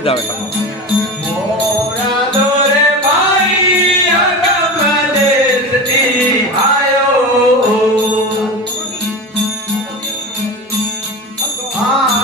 સુવિધા આવે તમને Ah!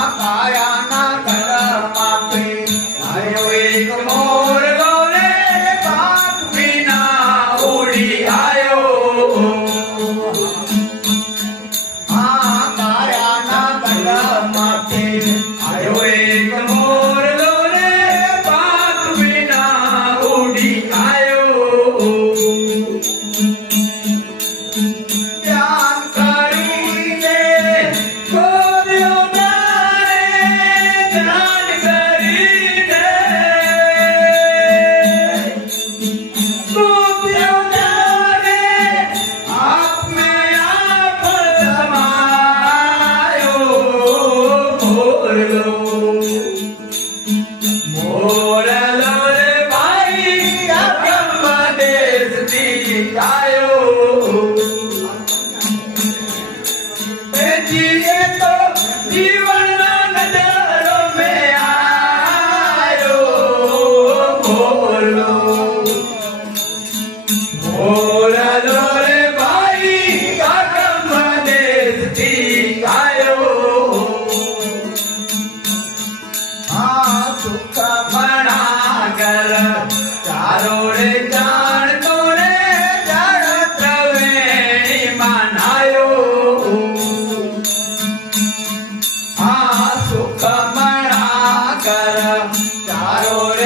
Paro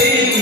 Nothing